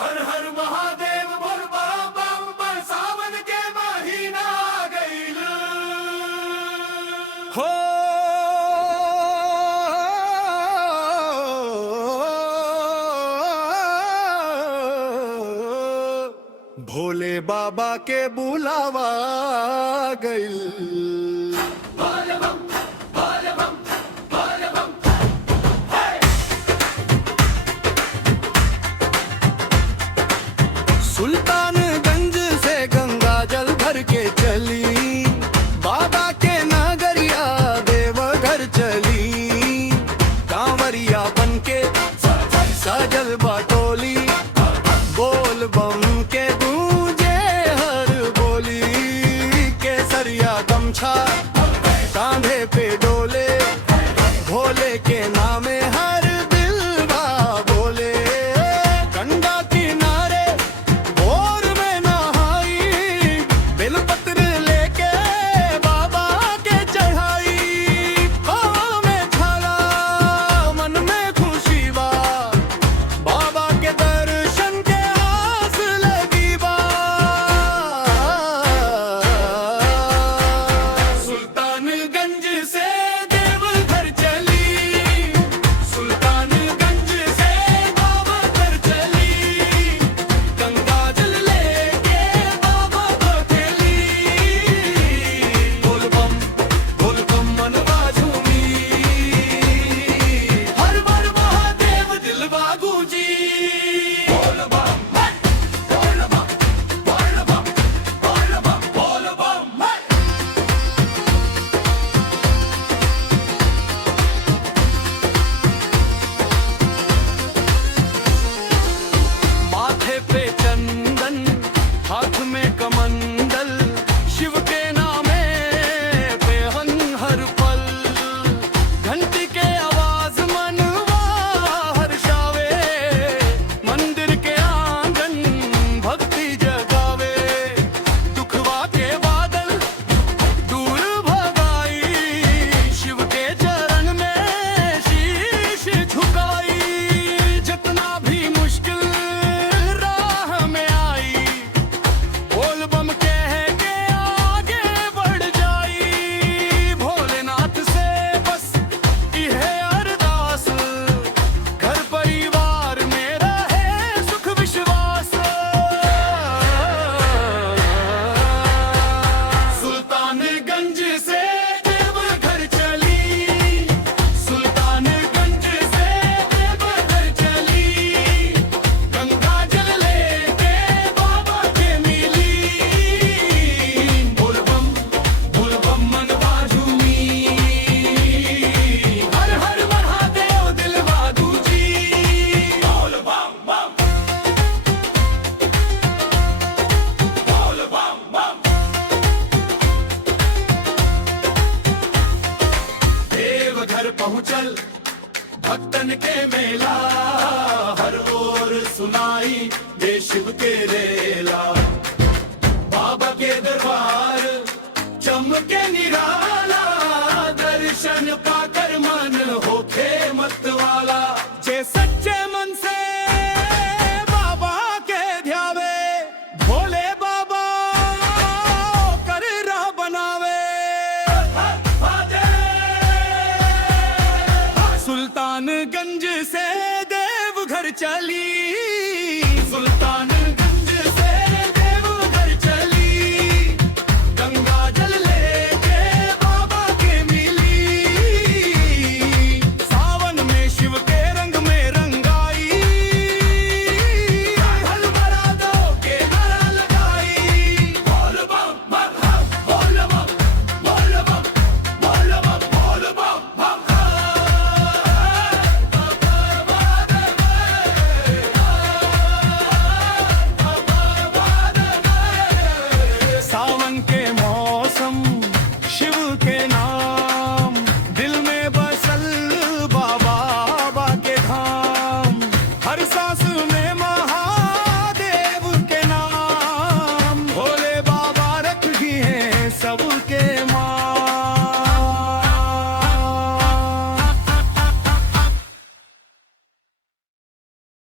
हर हर महादेव बोल बम बम बम, सावन के महीना आ गईल हो भोले बाबा के बुलावा गईल। बोल बम बोल बम बोल बम। सुल्तानगंज से गंगा जल भर के चली, बाबा के नगरिया देवघर चली। कांवरिया बन के सजल बाटोली, बोल बम के गूंजे हर बोली। केसरिया गमछा कांधे पे डोले, भोले के नामे हर दिलवा बोले। गंगा किनारे भोर में नहाई, बेलपत्र लेके बाबा के चढ़ाई। पाँव में छाला मन में खुशी बा, बाबा के दर्शन के आस लगी बा। सुल्तानगंज से देवघर चली, सुल्तानगंज से बाबा घर चली। गंगा जल लेके बाबा को खेली, बोल बम मनवा झूमी। हर हर महादेव दिलवा गूंजी। बोल बम बोल बम बोल बम बोल बम बोल बम। माथे पे चंदन, हाथ में कमंडल, शिव के नामे पे हर पल। घंटी के आवाज मनवा हर्षावे, मंदिर के आंगन भक्ति जगावे। दुखवा के बादल दूर भगाई, शिव के चरण में शीश झुकाई। जितना भी मुश्किल राह में आई, बोल बम कह के आगे बढ़ जाई। भोलेनाथ से बस इहे अरदास, घर परिवार में रहे सुख विश्वास। सुल्तानगंज से देवघर चली, सुल्तानगंज से देवघर चली। गंगा जल लेके बाबा के मिली, बोल बम मनवा झूमी। हर हर महादेव दिलवा गूंजी। बोल बम बम बोल बम बम। देवघर पहुंचल भक्तन के मेला, हर ओर सुनाई दे शिव के रेला। बाबा के दरबार चमके निराला।